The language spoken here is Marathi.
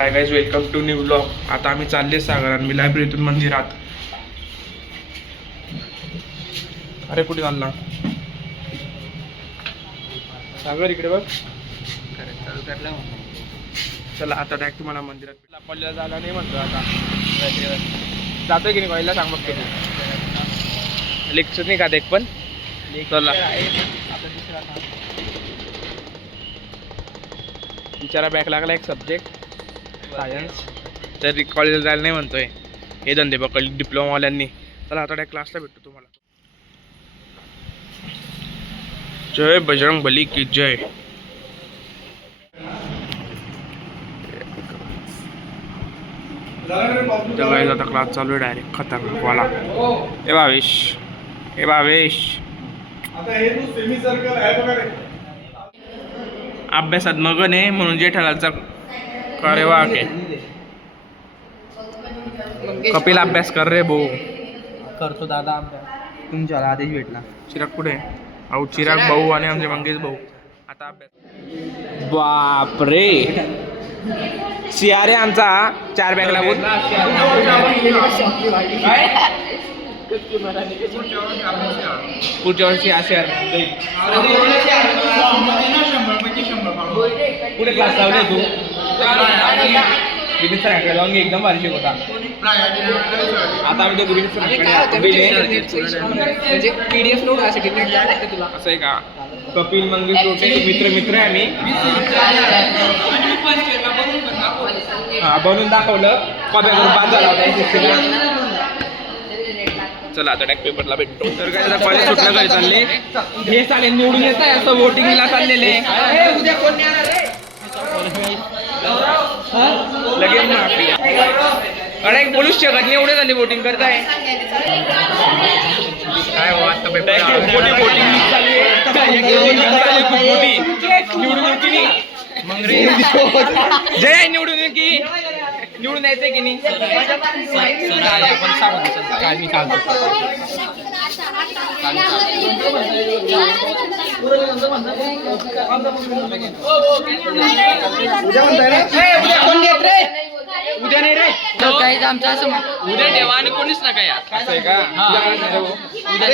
High guys, welcome to new blog. आता आम्ही चालले सागरात. मी लायब्ररीतून मंदिरात. अरे कुठे चालला सागर? इकडे बघ. चला आता डायरेक्ट तुम्हाला मंदिरात आपल्याला जायला नाही म्हणतो. आता जातोय की नाही पहिला सांग बघतो. तू लेक्चर नाही का एक पण? चला बिचारा बॅक लागला एक सब्जेक्ट सायन्स, तर कॉलेजला जायला नाही म्हणतोय. हे धंदे पकडले डिप्लोमावाल्यांनी. चला आता क्लासला भेटतो तुम्हाला. जय बजरंग बली की जय. गाइस आता क्लास चालू आहे डायरेक्ट खतरनाक वाला. ए भावेश अभ्यासात मगन आहे म्हणून जेठालालचा कार्यवाह आहे. कपिल अभ्यास कर रे भाऊ. करतो दादा अभ्यास. तुमच्याला आदेश भेटला. चिराग कुठे? अहो चिराग भाऊ आणि आमचे मंगेश भाऊ आता अभ्यास. बापरे सियारे आमचा 4 बॅग लागून पुढच्या वर्षी असेल. पुढे क्लास लावले तू? विनीत सर लावून एकदम भारी शिकवता. आता आम्ही तो विनीत सर म्हणजे PDF नोट असे तुला असं आहे का? कपिल मंगेश रोटे मित्र आहे आम्ही. हा बनवून दाखवलं. कॉप्या करून पास झाला होता. चला आता टॅक पेपरला भेटतो. तर काय आता कॉलेज सुटलं घरी चालले. हे चालेल निवडून येत आहे असं वोटिंगला चाललेले. लगेच ना अरे बोलूच शकत नाही, एवढे झाले वोटिंग करताय. काय वोटिंग निवडून येते की जय निवडून ये की निवडून यायचंय की नाही? आपण सांगतो काय मी काय उद्या नाही रे. आमच्या असं उद्या ठेवा आणि कोणीच नका या. असं आहे का? उद्या